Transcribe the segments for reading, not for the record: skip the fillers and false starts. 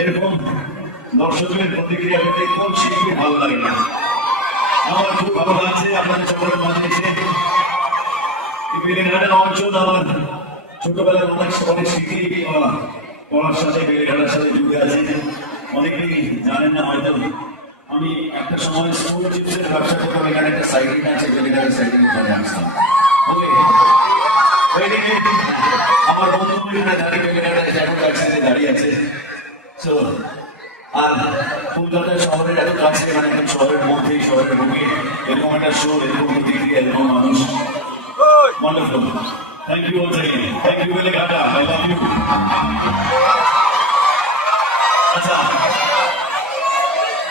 এরকম দর্শকের প্রতিক্রিয়া পেতে কোন শিল্পী ভালো লাগে না? আমার খুব ভালো লাগছে আপনাদের সকলের মাঝে এসে। বেলেঘাটা অঞ্চল আমার ছোটবেলার অনেক স্মৃতি পড়ার সাথে বেলেঘাটার সাথে যুক্ত আছে। অনেকেই জানেন না হয়তো, আমি একটা সময় স্কুল চিপসের ব্যবসা করতাম। এখানে একটা সাইকেল আছে, বেলেঘাটার সাইকেল করে আসতাম। আমার বন্ধু দাঁড়িয়ে বেলেঘাটায় দাঁড়িয়ে আছে। আর কলকাতা শহরের এত কাছে, মানে একদম শহরের মধ্যেই, শহরের বুকে এরকম একটা শো, এরকম প্রতিক্রিয়া, এরকম মানুষ, wonderful. Thank you once again, thank you Beleghata, I love you. আচ্ছা,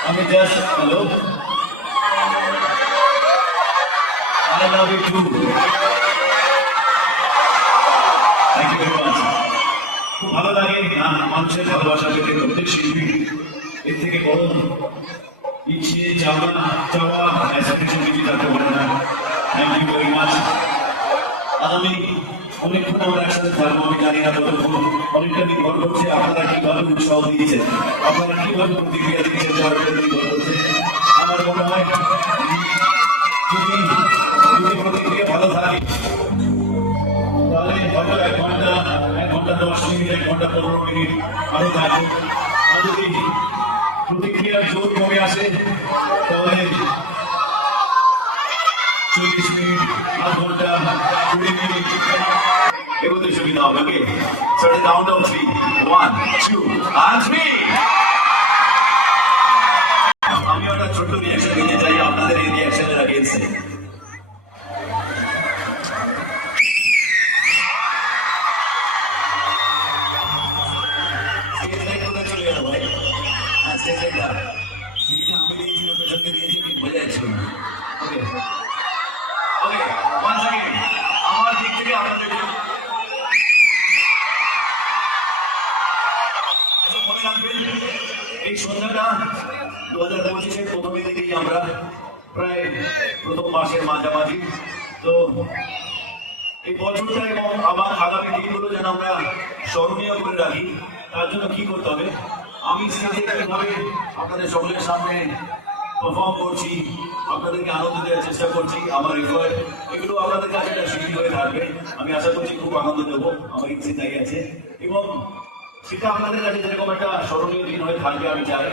আমি just hello, I love you too. Thank you very much. খুব ভালো লাগে মানুষের ভালোবাসা পেতে। প্রত্যেক শিল্পী এর থেকে বড় ইচ্ছে চাওয়া কিছু থাকতে পারে না। Thank you very much. আজ আমি অনেকক্ষণ আমরা একসাথে থাকবো, আমি জানি না কতক্ষণ। অনেকটা নির্ভর করছে আপনারা কিভাবে উৎসাহ দিয়েছেন, আপনারা কিভাবে প্রতিক্রিয়া দিয়েছেন, নির্ভর করছে। আমার মনে হয় যদি প্রতিক্রিয়া ভালো থাকে তাহলে হয়তো 1 ঘন্টা 10 মিনিট, 1 ঘন্টা 15 মিনিট আরো থাকবে। আর যদি প্রতিক্রিয়ার জোর কমে আসে তাহলে 40 মিনিট, আধ ঘন্টা, 20 মিনিট এগোতে সুবিধা হবে। ওকে, so the count of 3, 1, 2 and 3। আমি একটা ছোট্ট রিঅ্যাকশন দিতে চাই আপনাদের এই রিঅ্যাকশনের এগেইনস্টে। চলে গেল ভাই, আমি দিয়েছি এই সন্ধ্যাটা 2025-এর প্রথমের দিকেই আমরা প্রায় প্রথম মাসের মাঝামাঝি। তো এই বছরটা এবং আমার আগামী দিনগুলো যেন আমরা স্মরণীয় করে রাখি, তার জন্য কি করতে হবে, আমি স্টেজে কিভাবে আপনাদের সকলের সামনে পারফর্ম করছি, আপনাদেরকে আনন্দ দেওয়ার চেষ্টা করছি, আমার এফোর্ট এগুলো আপনাদের কাছে একটা স্মৃতি হয়ে থাকবে। আমি আশা করছি খুব আনন্দ দেবো, আমার ইচ্ছে তাই আছে, এবং সেটা আপনাদের কাছে যেরকম একটা স্মরণীয় দিন হয়ে থাকবে আমি চাই।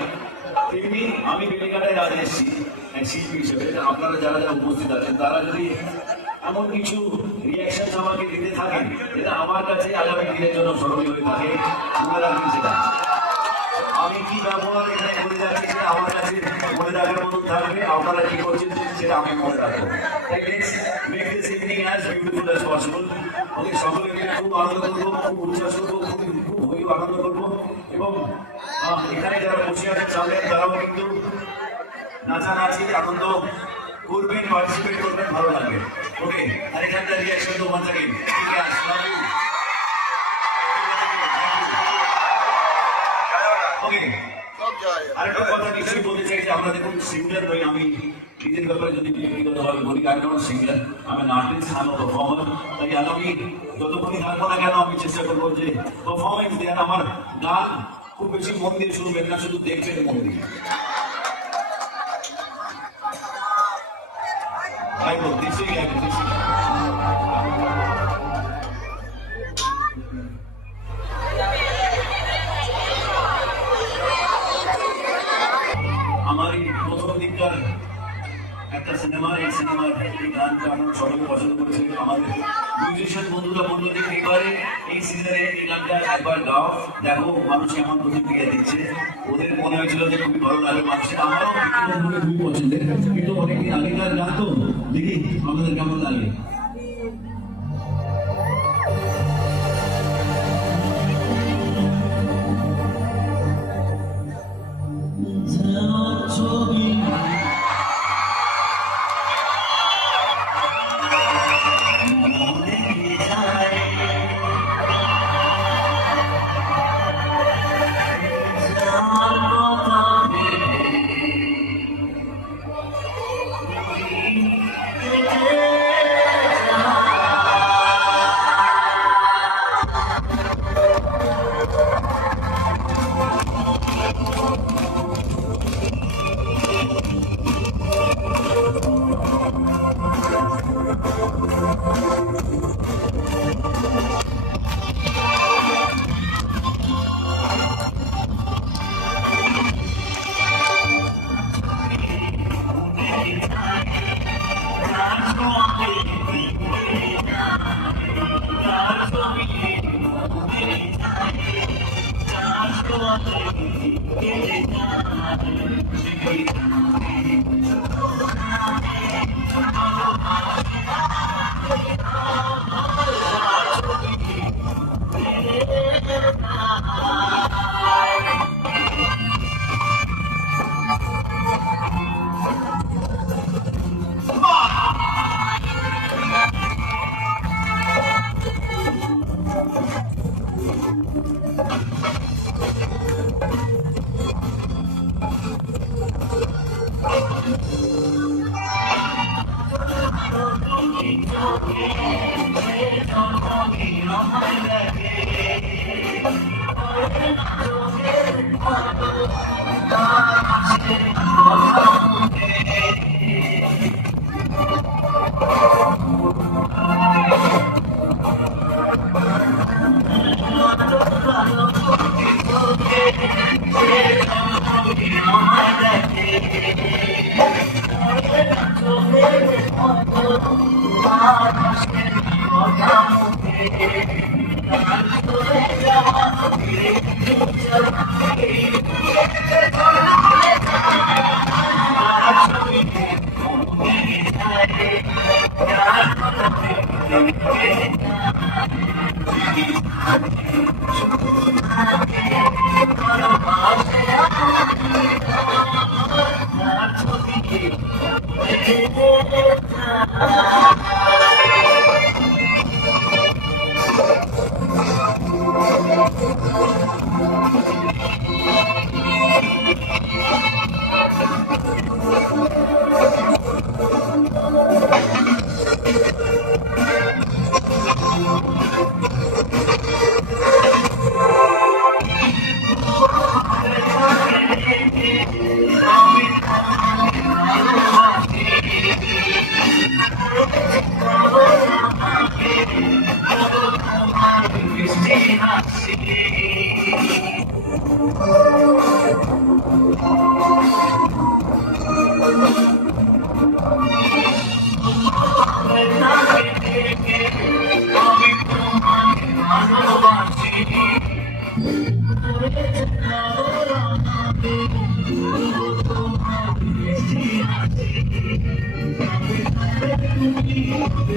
তেমনি আমি বেলিঘাটায় আজ এসেছি শিল্পী হিসেবে, আপনারা যারা যারা উপস্থিত আছেন তারা যদি এমন কিছু রিয়াকশন আমাকে দিতে থাকেন যেটা আমার কাছে আগামী দিনের জন্য স্মরণীয় হয়ে থাকে, মনে রাখবেন সেটা। আমি কি ব্যবহার এখানে করে যাচ্ছি সেটা আমার কাছে মনে রাখার মতো থাকবে, আপনারা কি করছেন সেটা আমি মনে রাখবো। Make this evening as beautiful as possible. Okay, সকলে মিলে খুব আনন্দ করবো, খুব উচ্ছ্বাস করবো, খুব আনন্দ করবো, এবং এখানে যারা বসে আছেন সামনে তারাও কিন্তু নাচানাচি আনন্দ করবেন, পার্টিসিপেট করবেন, ভালো লাগবে। ওকে, আর এখানকার রিয়াকশন তো ওয়ান্স अगेन ঠিক আছে, লাভ ইউ। ওকে, আরেকটা কথা নিশ্চয়ই বলতে চাই যে আমরা দেখুন সিঙ্গার নই, আমি নিজের ব্যাপারে যদি ব্যক্তিগতভাবে বলি, আই নট সিঙ্গার, আমি আর্টিস্ট, আমি পারফর্মার। তাই আগামী যতক্ষণই থাকবো না কেন আমি চেষ্টা করবো যে পারফরমেন্স দেওয়ার, আমার গান খুব বেশি মন দিয়ে শুনবেন না, শুধু দেখবেন মন দিয়ে। গাইবো, নিশ্চয়ই গাইবো, নিশ্চয়ই। আমার এই প্রথম দিককার একটা সিনেমা, এই সিনেমার এই গানটা আমার সবাই পছন্দ করেছে। আমাদের মিউজিশিয়ান বন্ধুরা বললো যে এবারে এই সিজনে এই গানটা একবার গাও, দেখো মানুষ কেমন প্রতিক্রিয়া দিচ্ছে। ওদের মনে হয়েছিল যে খুবই ভালো লাগে মানুষের, আমারও খুবই পছন্দের, কিন্তু অনেকদিন আগেকার গান তো, দেখি আমাদের কেমন লাগে।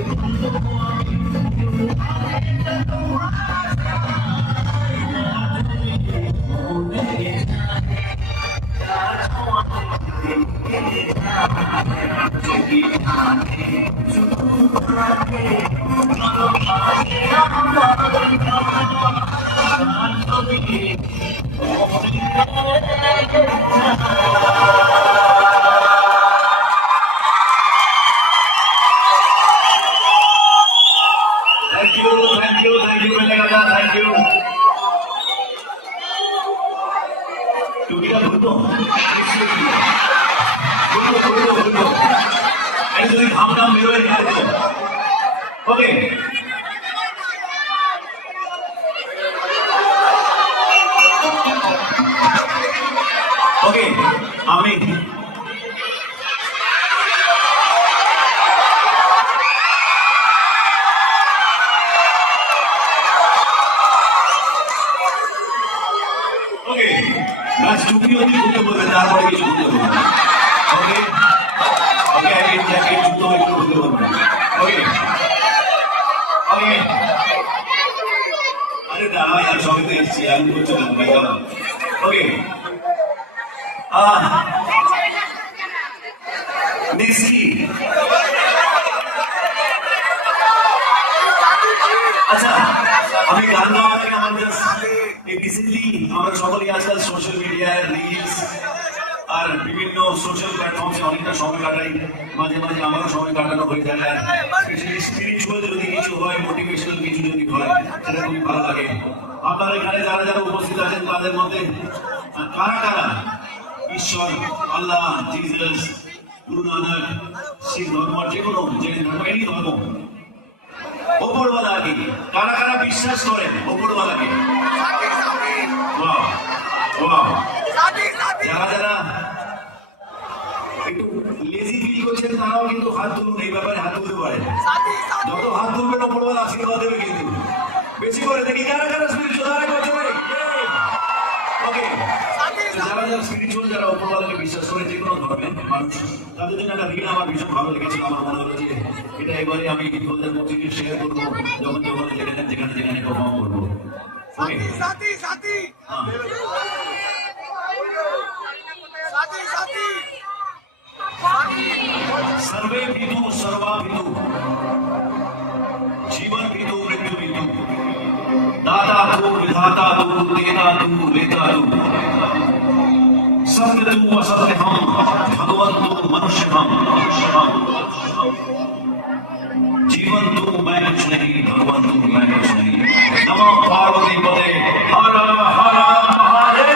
thank you, Venagada, thank you. টুকিটা ঘুরবো ঘুরবো এই যদি ঘাম ঘাম বেরোয় ঘুরবো ওকে ওকে আমি ওকে গাছ টুপি অতি ঘুরতে বলবে তারপরে কিছু ঘুরতে বলবে ওকে ওকে আগে জ্যাকেট জুতো একটু ঘুরতে বলবে ওকে ওকে আরে দাঁড়া আর সবাই তো এসছি আমি বলছি না ভাই দাঁড়া ওকে নেক্সট কি আচ্ছা আমি গান গাওয়া থেকে আমাদের রিসেন্টলি আমরা সকলেই আজকাল সোশ্যাল মিডিয়ায় রিলস আর বিভিন্ন সোশ্যাল প্ল্যাটফর্মে অনেকটা সময় কাটাই মাঝে মাঝে আমারও সময় কাটানো হয়ে যায় আর স্পেশালি স্পিরিচুয়াল যদি কিছু হয় মোটিভেশনাল কিছু যদি হয় সেটা খুবই ভালো লাগে আপনারা এখানে যারা যারা উপস্থিত আছেন তাদের মধ্যে কারা কারা ঈশ্বর আল্লাহ জিজাস গুরু নানক শিখ ধর্ম যে কোনো যে ধর্ম এই ধর্ম ওপরওয়ালাকে কারা কারা বিশ্বাস করেন ওপরওয়ালাকে যারা যারা একটু লেজি ফিল করছেন তারাও কিন্তু হাত তুলুন এই ব্যাপারে হাত তুলতে পারেন যত হাত তুলবেন ওপরওয়ালা আশীর্বাদ দেবে কিন্তু বেশি করে দেখি কারা কারা স্পিরিচুয়াল করতে পারে ওকে যারা যারা স্পিরিচুয়াল যারা ওপরওয়ালাকে বিশ্বাস করে যে কোনো ধর্মের মানুষ তাদের জন্য একটা রিল আমার ভীষণ ভালো লেগেছিল আমার মনে হলো যে এটা এবারে আমি 2025 শেয়ার করবো যখন যখন যেখানে পারফর্ম করবো सर्वे विदु सर्वा विदु जीवन विदु मृत्यु विदु दाता तू विधाता तू देता तू लेता तू सत्य तू असत्य हम भगवान तू मनुष्य हम जीवन तू मैं कुछ नहीं भगवान तू मैं कुछ नहीं नमो पार्वती पते हर हर Mahadev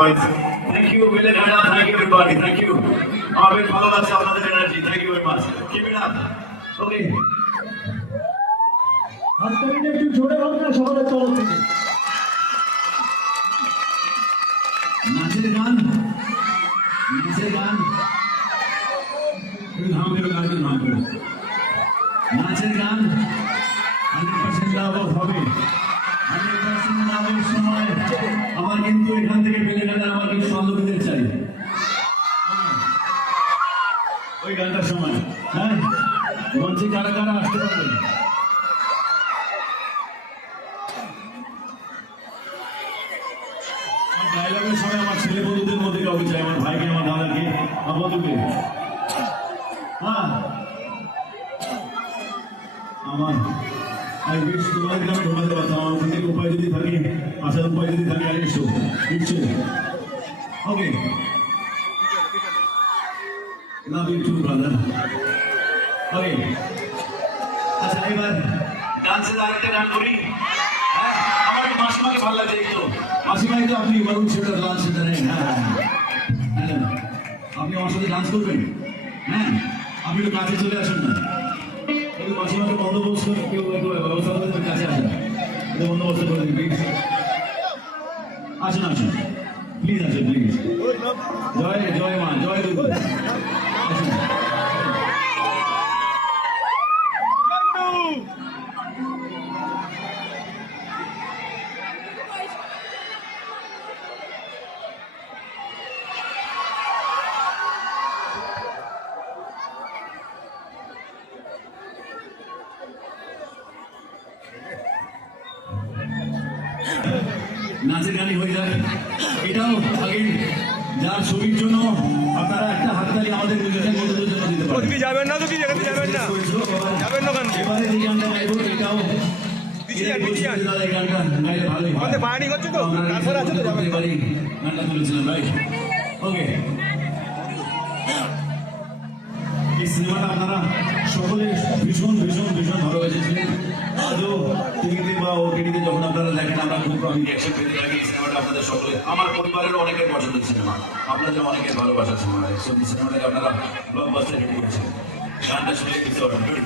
voice. Thank you, Vijay Gada. Thank you, everybody. Thank you. আমার বেশ ভালো লাগছে আপনাদের energy. Thank you very much. Keep it up. Okay. হাততালিটা একটু জোরে হোক না সকলের তরফ থেকে। নাচের গান, নাচের গান। একটু ধাম বেরো, একটু ধাম বেরো। নাচের গান 100% লাভ হবে। 100% লাভের সময় আমার কিন্তু এখান থেকে পেলে গেলে আমার কিছু বান্ধবীদের চাই। ওই গানটার সময়, হ্যাঁ, বলছি কারা কারা আসতে পারবে? ডায়লগের সময় আমার ছেলে বন্ধুদের মধ্যে কাউকে চাই, আমার ভাইকে, আমার দাদাকে, আমার বন্ধুকে। হ্যাঁ, আমার আমি বেশ তোমাদের গ্রামে ঢোকাতে পারতাম, আমার ওখান থেকে উপায় যদি থাকে, আসার উপায় যদি থাকে, আগে এসো, বুঝছে? ওকে, লাভ ইউ টু ব্রাদার। ওকে, আচ্ছা এবার ডান্সের আরেকটা গান করি। হ্যাঁ, আমার কি মাসিমাকে ভালো লাগে একটু? মাসিমাই তো আপনি বলুন সেটা ডান্স জানেন। হ্যাঁ, আপনি আমার সাথে ডান্স করবেন? হ্যাঁ, আপনি একটু কাছে চলে আসেন না, একটু মাসিমাকে বন্দোবস্ত কেউ একটু ব্যবস্থা করে দেবেন, কাছে আসেন, একটু বন্দোবস্ত করে দিন প্লিজ। আসুন আসুন প্লিজ, আসুন প্লিজ। জয় জয় মা, জয় দুর্গা। আসুন। নাচের গানই হয়ে যায়, এটাও আগে যার ছবির জন্য আপনারা একটা হাততালি আমাদের দুজনের বন্ধুদের জন্য দিতে পারেন। ওদিকে যাবেন না, ওদিকে যেতে যাবেন না, যাবেন না কেন? এবারে এই গানটা গাইবো, এটাও এই গানটা গাইলে ভালোই হয়। আমাদের বায়ানিং হচ্ছে তো, তারপরে আছে তো যাবেন। এবারে গানটা তুলেছিলাম, রাইট? ওকে, এই সিনেমাটা আপনারা সকলে ভীষণ ভীষণ ভীষণ ভালোবেসেছিলেন। আজও টিভিতে বা ওটিটিতে যখন আপনারা দেখেন, আমরা খুব আমি রিয়াকশন পেতে থাকি। এই সিনেমাটা আপনাদের সকলে, আমার পরিবারের অনেকের পছন্দের সিনেমা, আপনাদের অনেকের ভালোবাসার সিনেমা। সো এই সিনেমাটাকে আপনারা ব্লকবাস্টার হিট করেছেন। গানটা শুনে দিতে পারবেন।